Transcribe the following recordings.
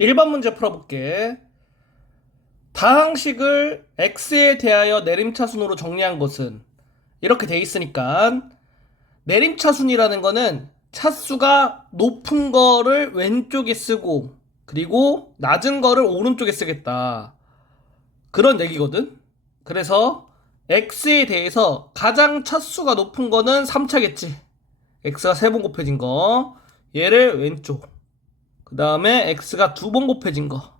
1번 문제 풀어볼게. 다항식을 x에 대하여 내림차순으로 정리한 것은 이렇게 돼 있으니까 내림차순이라는 거는 차수가 높은 거를 왼쪽에 쓰고 그리고 낮은 거를 오른쪽에 쓰겠다. 그런 얘기거든. 그래서 x에 대해서 가장 차수가 높은 거는 3차겠지. x가 3번 곱해진 거. 얘를 왼쪽. 그 다음에 x가 2번 곱해진 거.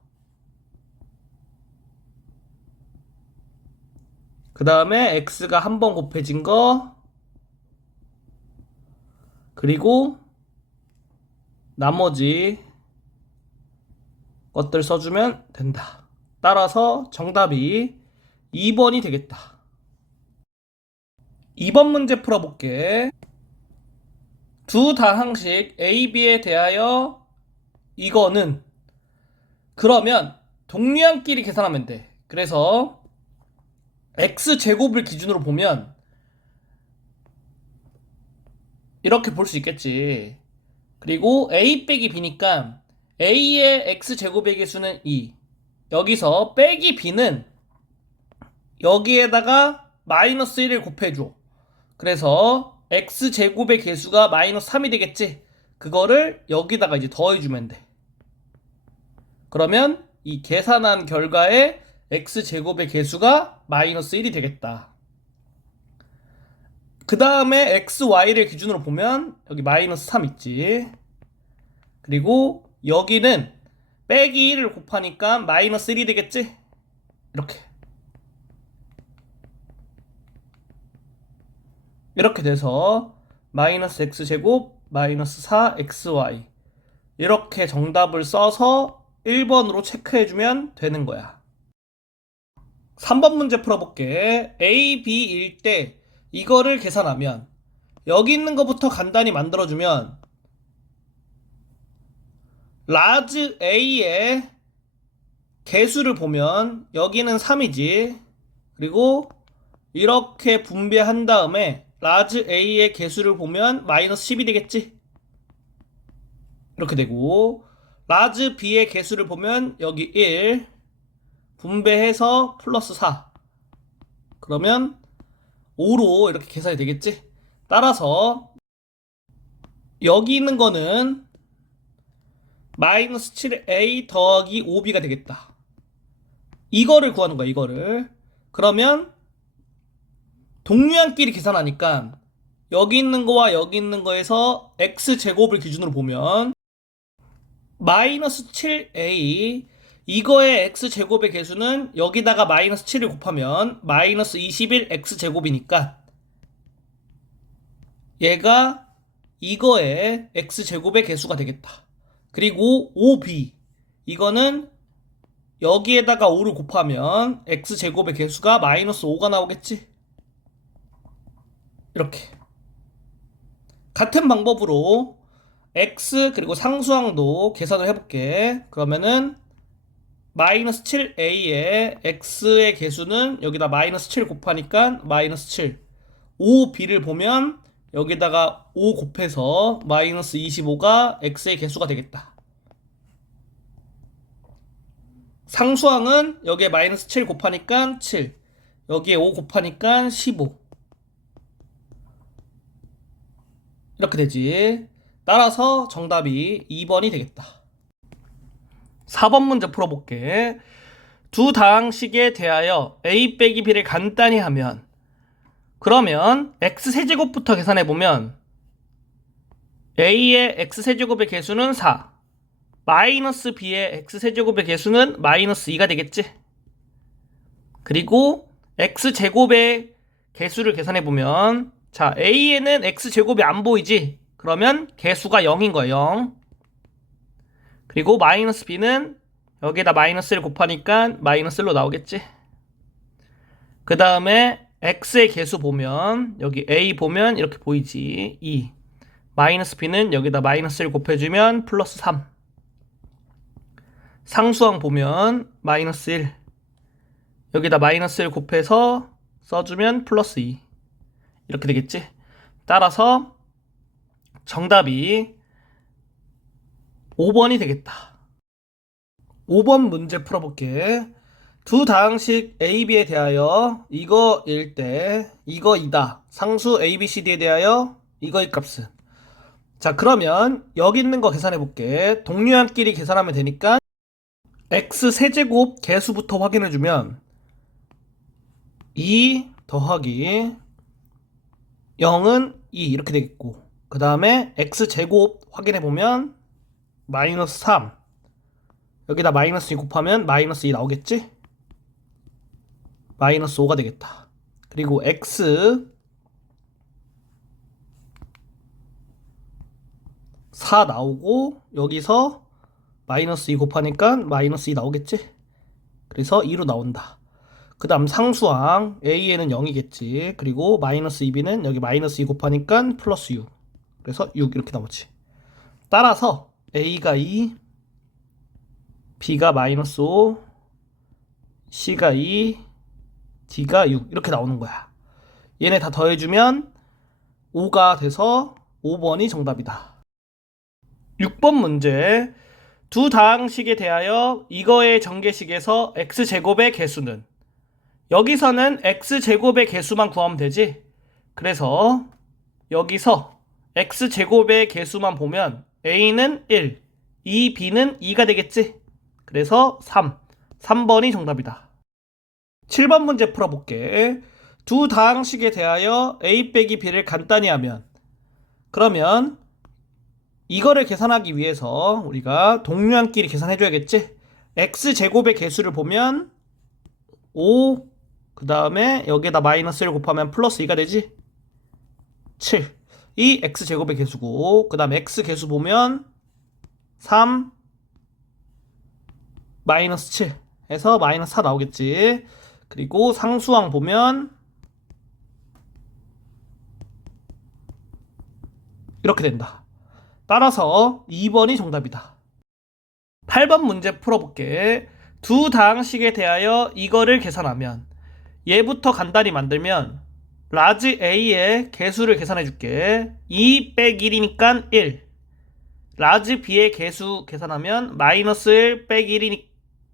그 다음에 x가 1번 곱해진 거. 그리고 나머지 것들 써주면 된다. 따라서 정답이 2번이 되겠다. 2번 문제 풀어볼게. 두 다항식 A, B에 대하여 이거는 그러면 동류항끼리 계산하면 돼. 그래서 x제곱을 기준으로 보면 이렇게 볼 수 있겠지. 그리고 A 빼기 B니까 A의 x제곱의 개수는 2. 여기서 빼기 B는 여기에다가 마이너스 1을 곱해줘. 그래서 x제곱의 개수가 마이너스 3이 되겠지. 그거를 여기다가 이제 더해주면 돼. 그러면 이 계산한 결과에 x제곱의 개수가 마이너스 1이 되겠다. 그 다음에 xy를 기준으로 보면 여기 마이너스 3 있지. 그리고 여기는 빼기 1을 곱하니까 마이너스 1이 되겠지. 이렇게 돼서 마이너스 x제곱 마이너스 4xy 이렇게 정답을 써서 1번으로 체크해주면 되는 거야. 3번 문제 풀어볼게. A, B일 때 이거를 계산하면 여기 있는 것부터 간단히 만들어주면 라지 A의 개수를 보면 여기는 3이지. 그리고 이렇게 분배한 다음에 라지 A의 개수를 보면 마이너스 10이 되겠지. 이렇게 되고 라지 B의 개수를 보면 여기 1 분배해서 플러스 4 그러면 5로 이렇게 계산이 되겠지. 따라서 여기 있는 거는 마이너스 7a 더하기 5b가 되겠다. 이거를 구하는 거야. 이거를. 그러면 동류항끼리 계산하니까 여기 있는 거와 여기 있는 거에서 x제곱을 기준으로 보면 마이너스 7a 이거의 x제곱의 개수는 여기다가 마이너스 7을 곱하면 마이너스 21 x제곱이니까 얘가 이거의 x제곱의 개수가 되겠다. 그리고 5b 이거는 여기에다가 5를 곱하면 x제곱의 개수가 마이너스 5가 나오겠지. 이렇게 같은 방법으로 x 그리고 상수항도 계산을 해볼게. 그러면은 마이너스 7a의 x의 개수는 여기다 마이너스 7 곱하니까 마이너스 7 5b를 보면 여기다가 5 곱해서 마이너스 25가 x의 개수가 되겠다. 상수항은 여기에 마이너스 7 곱하니까 7 여기에 5 곱하니까 15 이렇게 되지. 따라서 정답이 2번이 되겠다. 4번 문제 풀어볼게. 두 다항식에 대하여 a 빼기 b를 간단히 하면 그러면 x세제곱부터 계산해보면 a의 x세제곱의 개수는 4 마이너스 b의 x세제곱의 개수는 마이너스 2가 되겠지. 그리고 x제곱의 개수를 계산해보면 자 a에는 x제곱이 안 보이지. 그러면 개수가 0인 거예요. 0. 그리고 마이너스 b는 여기에다 마이너스를 곱하니까 마이너스 1로 나오겠지. 그 다음에 x의 개수 보면 여기 a 보면 이렇게 보이지. 2 마이너스 b는 여기다 마이너스를 곱해주면 플러스 3 상수항 보면 마이너스 1 여기다 마이너스 1 곱해서 써주면 플러스 2 이렇게 되겠지. 따라서 정답이 5번이 되겠다. 5번 문제 풀어볼게. 두 다항식 AB에 대하여 이거 일 때 이거 이다. 상수 ABCD에 대하여 이거의 값은. 자, 그러면 여기 있는 거 계산해 볼게. 동류함끼리 계산하면 되니까 x 세제곱 개수부터 확인해 주면 2 더하기 0은 2 이렇게 되겠고, 그 다음에 x제곱 확인해 보면 마이너스 3, 여기다 마이너스 2 곱하면 마이너스 2 나오겠지? 마이너스 5가 되겠다. 그리고 x 4 나오고, 여기서 마이너스 2 곱하니까 마이너스 2 나오겠지? 그래서 2로 나온다. 그 다음 상수항 a에는 0이겠지. 그리고 마이너스 2b는 여기 마이너스 2 곱하니까 플러스 6. 그래서 6 이렇게 나오지. 따라서 a가 2, b가 마이너스 5, c가 2, d가 6 이렇게 나오는 거야. 얘네 다 더해주면 5가 돼서 5번이 정답이다. 6번 문제. 두 다항식에 대하여 이거의 전개식에서 x제곱의 개수는, 여기서는 x제곱의 개수만 구하면 되지. 그래서 여기서 x제곱의 개수만 보면 a는 1, 2b는 2가 되겠지. 그래서 3번이 정답이다. 7번 문제 풀어볼게. 두 다항식에 대하여 a 빼기 b를 간단히 하면, 그러면 이거를 계산하기 위해서 우리가 동류함끼리 계산해줘야겠지. x제곱의 개수를 보면 5, 그 다음에 여기에다 마이너스 1 곱하면 플러스 2가 되지. 7. 이 x제곱의 개수고, 그 다음에 x개수 보면 3, 마이너스 7 해서 마이너스 4 나오겠지. 그리고 상수항 보면 이렇게 된다. 따라서 2번이 정답이다. 8번 문제 풀어볼게. 두 다항식에 대하여 이거를 계산하면, 얘부터 간단히 만들면 라지 A의 개수를 계산해 줄게. 2 빼기 1이니까 1. 라지 B의 개수 계산하면 마이너스 1 빼기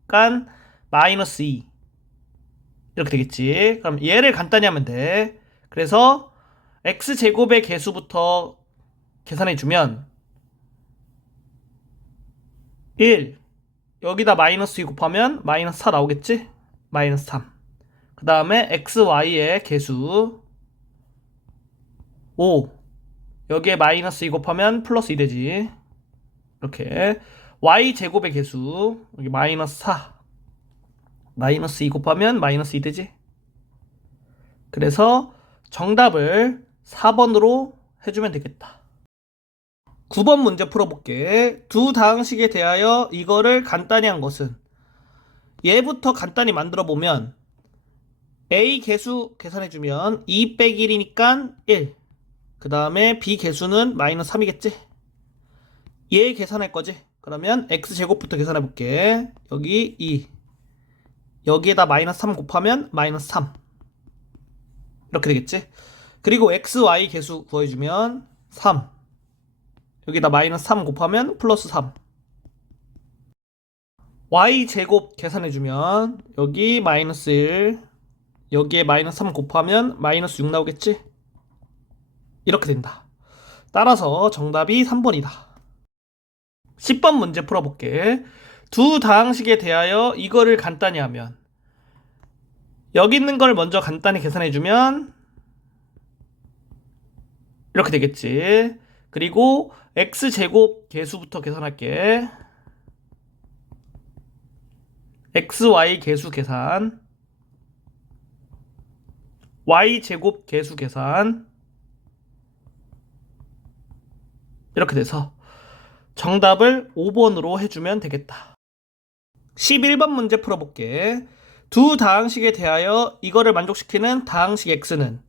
1이니까 마이너스 2 이렇게 되겠지. 그럼 얘를 간단히 하면 돼. 그래서 x제곱의 개수부터 계산해 주면 1, 여기다 마이너스 2 곱하면 마이너스 4 나오겠지? 마이너스 3. 그 다음에 xy의 개수 5, 여기에 마이너스 2 곱하면 플러스 2 되지. 이렇게 y제곱의 개수 여기 마이너스 4, 마이너스 2 곱하면 마이너스 2 되지. 그래서 정답을 4번으로 해주면 되겠다. 9번 문제 풀어볼게. 두 다항식에 대하여 이거를 간단히 한 것은, 얘부터 간단히 만들어 보면 a 개수 계산해주면 2 빼기 1이니까 1, 그 다음에 b 개수는 마이너스 3이겠지. 얘 계산할 거지. 그러면 x제곱부터 계산해 볼게. 여기 2, 여기에다 마이너스 3 곱하면 마이너스 3 이렇게 되겠지. 그리고 xy 개수 구해주면 3, 여기다 마이너스 3 곱하면 플러스 3. y제곱 계산해주면 여기 마이너스 1, 여기에 마이너스 3 곱하면 마이너스 6 나오겠지. 이렇게 된다. 따라서 정답이 3번이다. 10번 문제 풀어볼게. 두 다항식에 대하여 이거를 간단히 하면, 여기 있는 걸 먼저 간단히 계산해주면 이렇게 되겠지. 그리고 x제곱 개수부터 계산할게. xy 개수 계산, y제곱 개수 계산, 이렇게 돼서 정답을 5번으로 해주면 되겠다. 11번 문제 풀어볼게. 두 다항식에 대하여 이거를 만족시키는 다항식 x는,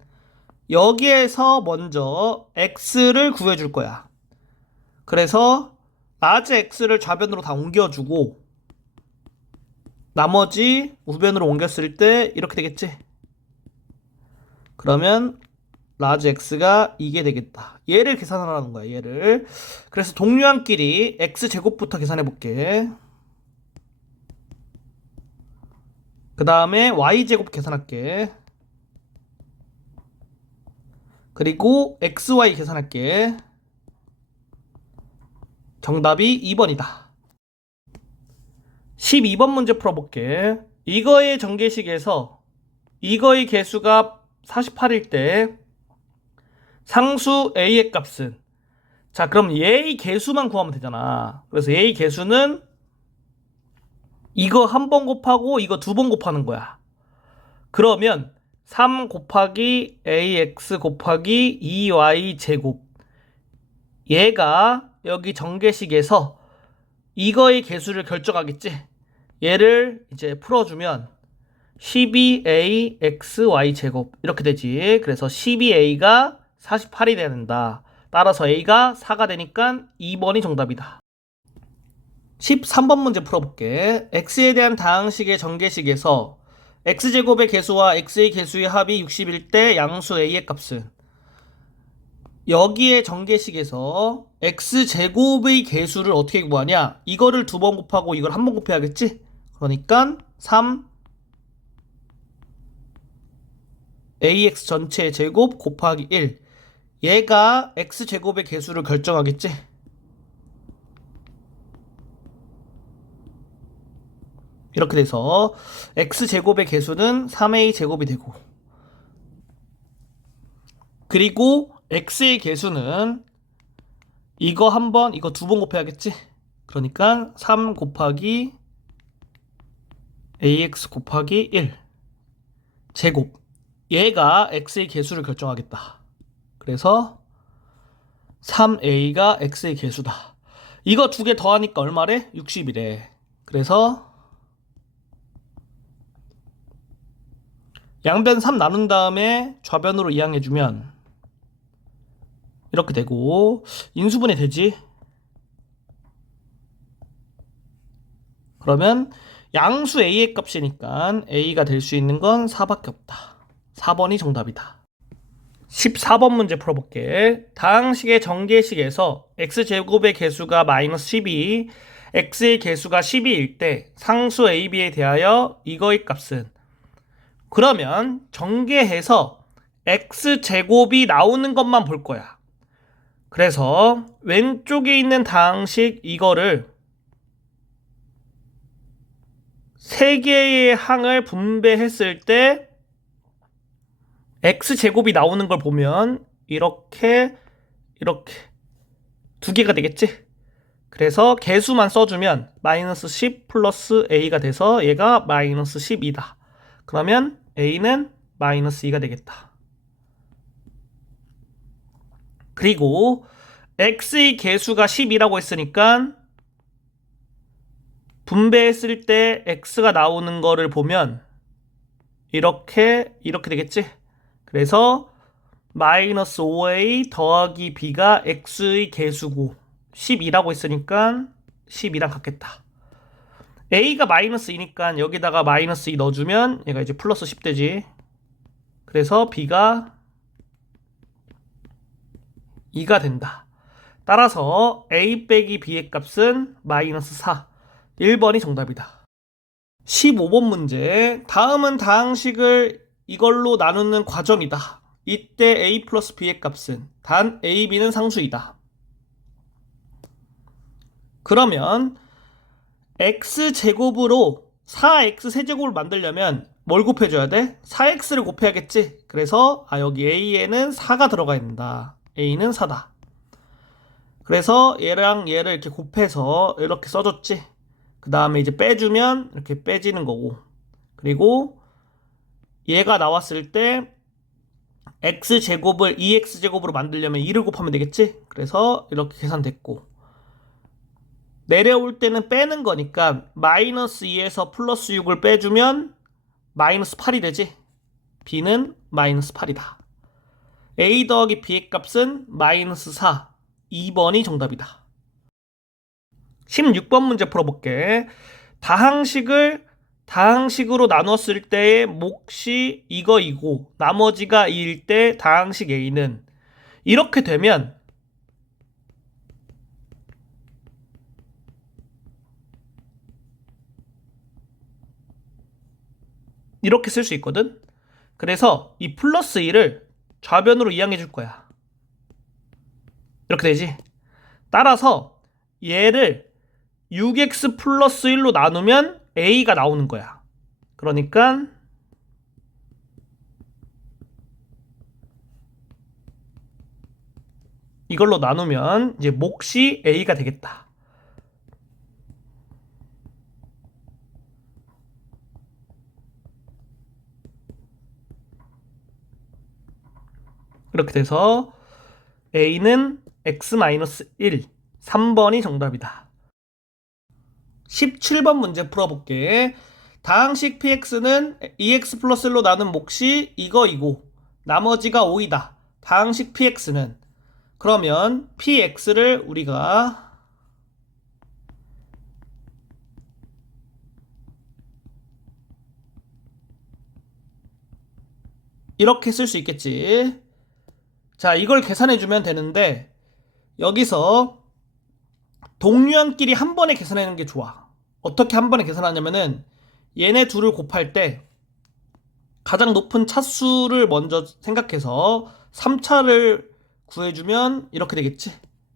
여기에서 먼저 x를 구해줄 거야. 그래서 라지 x를 좌변으로 다 옮겨주고 나머지 우변으로 옮겼을 때 이렇게 되겠지. 그러면 라지 x가 이게 되겠다. 얘를 계산하라는 거야, 얘를. 그래서 동류함끼리 x제곱부터 계산해 볼게. 그 다음에 y제곱 계산할게. 그리고 xy 계산할게. 정답이 2번이다. 12번 문제 풀어볼게. 이거의 전개식에서 이거의 개수가 48일 때 상수 a의 값은, 자 그럼 얘의 개수만 구하면 되잖아. 그래서 얘의 개수는 이거 한 번 곱하고 이거 두 번 곱하는 거야. 그러면 3 곱하기 ax 곱하기 2y 제곱, 얘가 여기 전개식에서 이거의 개수를 결정하겠지. 얘를 이제 풀어주면 12axy 제곱 이렇게 되지. 그래서 12a가 48이 된다. 따라서 a가 4가 되니까 2번이 정답이다. 13번 문제 풀어볼게. x에 대한 다항식의 전개식에서 x제곱의 개수와 x의 개수의 합이 60일 때 양수 a의 값은, 여기에 전개식에서 x제곱의 개수를 어떻게 구하냐? 이거를 두 번 곱하고 이걸 한 번 곱해야겠지? 그러니까 3 ax 전체 제곱 곱하기 1, 얘가 x제곱의 개수를 결정하겠지? 이렇게 돼서 x제곱의 개수는 3a 제곱이 되고, 그리고 x의 개수는 이거 한 번, 이거 두 번 곱해야겠지? 그러니까 3 곱하기 ax 곱하기 1 제곱, 얘가 x의 개수를 결정하겠다. 그래서 3a가 x의 개수다. 이거 두 개 더하니까 얼마래? 60이래. 그래서 양변 3 나눈 다음에 좌변으로 이항해주면 이렇게 되고, 인수분해 되지? 그러면 양수 a의 값이니까 a가 될 수 있는 건 4밖에 없다. 4번이 정답이다. 14번 문제 풀어볼게. 다항식의 전개식에서 x제곱의 개수가 마이너스 12, x의 개수가 12일 때 상수 ab에 대하여 이거의 값은, 그러면 전개해서 x제곱이 나오는 것만 볼 거야. 그래서 왼쪽에 있는 다항식 이거를 세 개의 항을 분배했을 때 x제곱이 나오는 걸 보면 이렇게 두 개가 되겠지? 그래서 개수만 써주면 마이너스 10 플러스 a가 돼서 얘가 마이너스 12다. 그러면 a는 마이너스 2가 되겠다. 그리고 x의 개수가 10이라고 했으니까 분배했을 때 x가 나오는 거를 보면 이렇게 되겠지? 그래서 마이너스 5a 더하기 b가 x의 개수고 12라고 했으니까 12랑 같겠다. a가 마이너스 2니까 여기다가 마이너스 2 넣어주면 얘가 이제 플러스 10 되지. 그래서 b가 2가 된다. 따라서 a 빼기 b의 값은 마이너스 4. 1번이 정답이다. 15번 문제. 다음은 다항식을 이걸로 나누는 과정이다. 이때 a 플러스 b의 값은, 단 a, b는 상수이다. 그러면 x제곱으로 4x 세제곱을 만들려면 뭘 곱해줘야 돼? 4x를 곱해야겠지? 그래서 여기 a에는 4가 들어가 있다. a는 4다. 그래서 얘랑 얘를 이렇게 곱해서 이렇게 써줬지? 그 다음에 이제 빼주면 이렇게 빼지는 거고, 그리고 얘가 나왔을 때 x제곱을 2x제곱으로 만들려면 2를 곱하면 되겠지? 그래서 이렇게 계산됐고, 내려올 때는 빼는 거니까 마이너스 2에서 플러스 6을 빼주면 마이너스 8이 되지? b는 마이너스 8이다. a 더하기 b의 값은 마이너스 4. 2번이 정답이다. 16번 문제 풀어볼게. 다항식으로 나눴을 때의 몫이 이거이고 나머지가 2일 때 다항식 a는, 이렇게 되면 이렇게 쓸 수 있거든. 그래서 이 플러스 2를 좌변으로 이항해 줄 거야. 이렇게 되지. 따라서 얘를 6x 플러스 1로 나누면 a가 나오는 거야. 그러니까 이걸로 나누면 이제 몫이 a가 되겠다. 이렇게 돼서 a는 x-1, 3번이 정답이다. 17번 문제 풀어볼게. 다항식 px는 2x 플러스 1로 나눈 몫이 이거이고 나머지가 5이다. 다항식 px는 그러면 px를 우리가 이렇게 쓸 수 있겠지. 자, 이걸 계산해주면 되는데 여기서 동류항끼리 한 번에 계산하는 게 좋아. 어떻게 한 번에 계산하냐면은 얘네 둘을 곱할 때 가장 높은 차수를 먼저 생각해서 3차를 구해주면 이렇게 되겠지.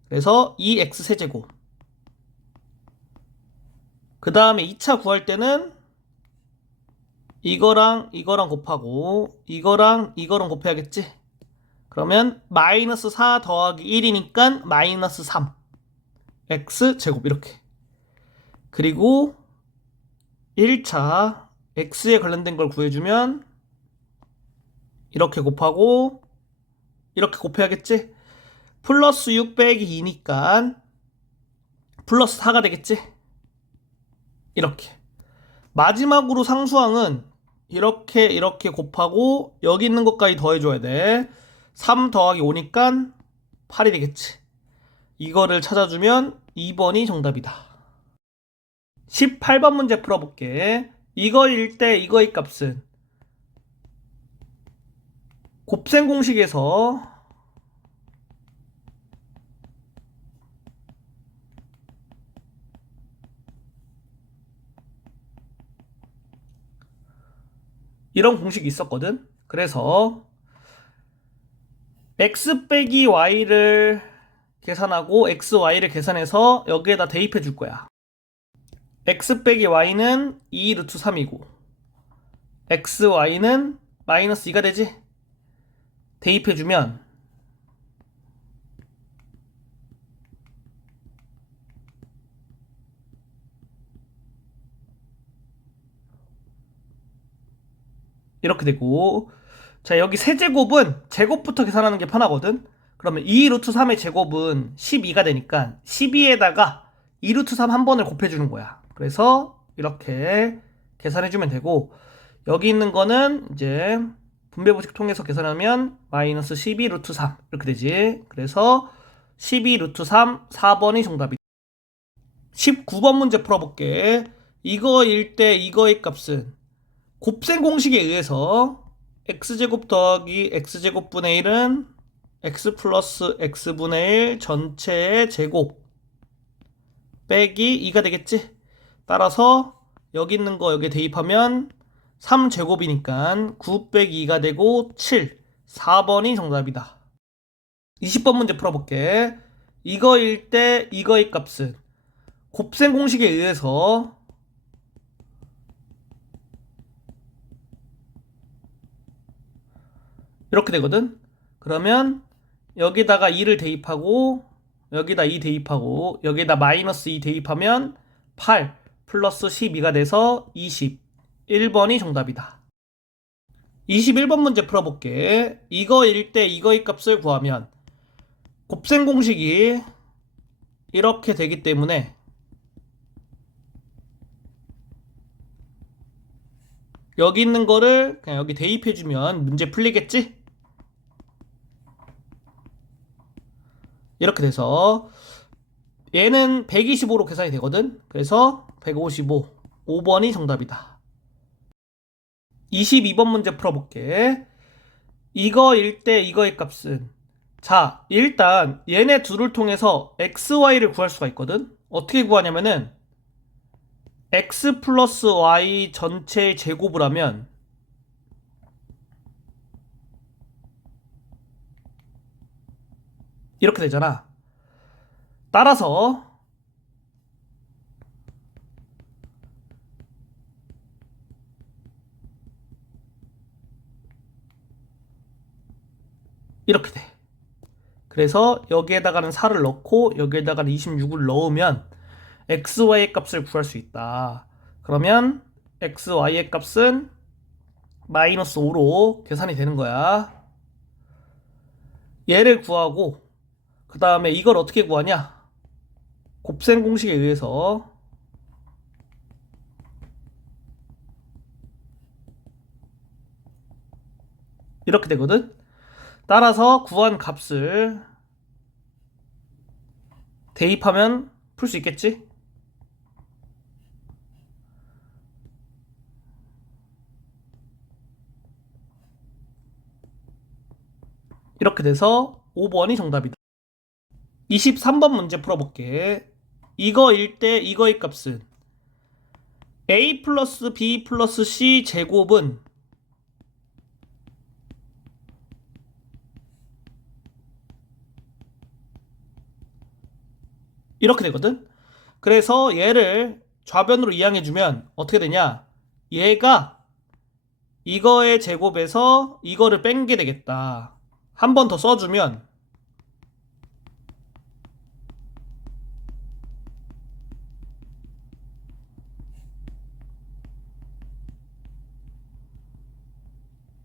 그래서 2x 세제곱. 그 다음에 2차 구할 때는 이거랑 곱하고 이거랑 곱해야겠지. 그러면 마이너스 4 더하기 1이니까 마이너스 3 x 제곱 이렇게. 그리고 1차 x에 관련된 걸 구해주면 이렇게 곱하고 이렇게 곱해야겠지. 플러스 6 빼기 2니까 플러스 4가 되겠지. 이렇게. 마지막으로 상수항은 이렇게 곱하고 여기 있는 것까지 더해줘야 돼. 3 더하기 5니까 8이 되겠지. 이거를 찾아주면 2번이 정답이다. 18번 문제 풀어볼게. 이거일 때 이거의 값은 곱셈 공식에서 이런 공식이 있었거든. 그래서 x 빼기 y를 계산하고 xy를 계산해서 여기에다 대입해 줄 거야. x 빼기 y는 2 루트 3이고 xy는 마이너스 2가 되지? 대입해 주면 이렇게 되고, 자, 여기 세제곱은 제곱부터 계산하는 게 편하거든. 그러면 2 루트 3의 제곱은 12가 되니까 12에다가 2 루트 3 한 번을 곱해주는 거야. 그래서 이렇게 계산해주면 되고, 여기 있는 거는 이제 분배법칙 통해서 계산하면 마이너스 12 루트 3 이렇게 되지. 그래서 12 루트 3 4번이 정답이다. 19번 문제 풀어볼게. 이거일 때 이거의 값은 곱셈 공식에 의해서 x제곱 더하기 x제곱분의 1은 x 플러스 x분의 1 전체의 제곱 빼기 2가 되겠지? 따라서 여기 있는 거 여기에 대입하면 3제곱이니까 9 빼기 2가 되고 7, 4번이 정답이다. 20번 문제 풀어볼게. 이거일 때 이거의 값은 곱셈 공식에 의해서 이렇게 되거든. 그러면 여기다가 2를 대입하고 여기다 2 대입하고 여기다 마이너스 2 대입하면 8 플러스 12가 돼서 20. 1번이 정답이다. 21번 문제 풀어볼게. 이거일 때 이거의 값을 구하면 곱셈 공식이 이렇게 되기 때문에 여기 있는 거를 그냥 여기 대입해주면 문제 풀리겠지? 이렇게 돼서 얘는 125로 계산이 되거든. 그래서 155, 5번이 정답이다. 22번 문제 풀어볼게. 이거일 때 이거의 값은, 자, 일단 얘네 둘을 통해서 xy를 구할 수가 있거든. 어떻게 구하냐면은 x 플러스 y 전체의 제곱을 하면 이렇게 되잖아. 따라서 이렇게 돼. 그래서 여기에다가는 4를 넣고 여기에다가는 26을 넣으면 xy의 값을 구할 수 있다. 그러면 xy의 값은 마이너스 5로 계산이 되는 거야. 얘를 구하고 그 다음에 이걸 어떻게 구하냐? 곱셈 공식에 의해서 이렇게 되거든. 따라서 구한 값을 대입하면 풀 수 있겠지? 이렇게 돼서 5번이 정답이다. 23번 문제 풀어볼게. 이거일 때 이거의 값은 a 플러스 b 플러스 c 제곱은 이렇게 되거든. 그래서 얘를 좌변으로 이항해주면 어떻게 되냐? 얘가 이거의 제곱에서 이거를 뺀 게 되겠다. 한 번 더 써주면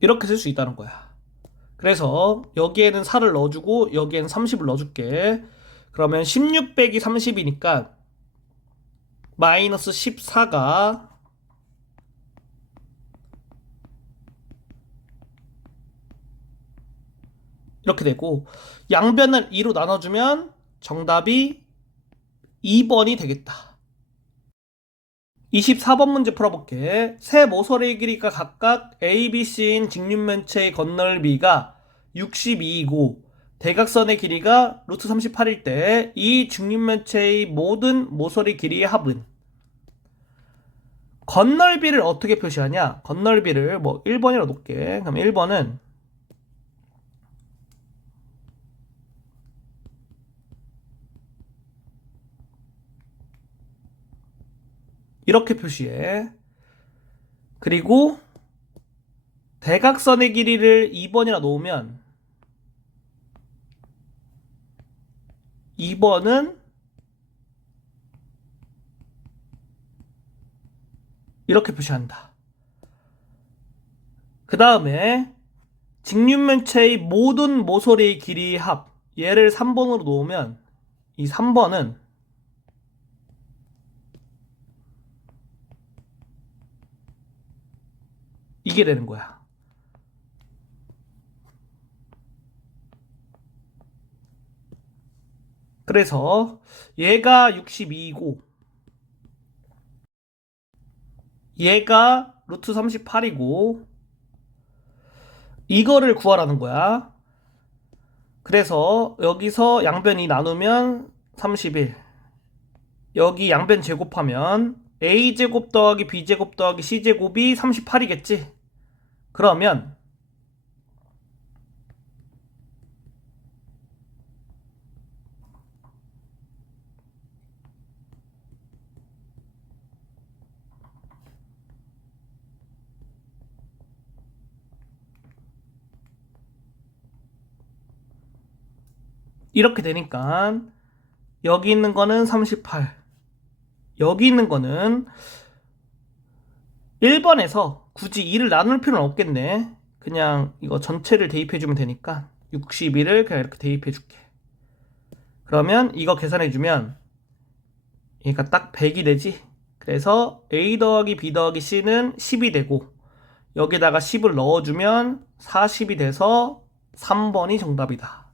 이렇게 쓸 수 있다는 거야. 그래서 여기에는 4를 넣어주고 여기에는 30을 넣어줄게. 그러면 16 빼기 30이니까 마이너스 14가 이렇게 되고 양변을 2로 나눠주면 정답이 2번이 되겠다. 24번 문제 풀어볼게. 세 모서리의 길이가 각각 A, B, C인 직육면체의 건널비가 62이고 대각선의 길이가 루트 38일 때 이 직육면체의 모든 모서리 길이의 합은 건널비를 어떻게 표시하냐? 건널비를 뭐 1번이라고 놓을게. 그럼 1번은 이렇게 표시해. 그리고 대각선의 길이를 2번이라 놓으면 2번은 이렇게 표시한다. 그 다음에 직육면체의 모든 모서리의 길이의 합 얘를 3번으로 놓으면 이 3번은 이게 되는 거야. 그래서 얘가 62이고 얘가 루트 38이고 이거를 구하라는 거야. 그래서 여기서 양변이 나누면 31 여기 양변 제곱하면 a제곱 더하기 b제곱 더하기 c제곱이 38이겠지? 그러면 이렇게 되니까 여기 있는 거는 38 여기 있는 거는 1번에서 굳이 2를 나눌 필요는 없겠네. 그냥 이거 전체를 대입해주면 되니까 61을 그냥 이렇게 대입해줄게. 그러면 이거 계산해주면 얘가 딱 100이 되지. 그래서 A 더하기 B 더하기 C는 10이 되고 여기다가 10을 넣어주면 40이 돼서 3번이 정답이다.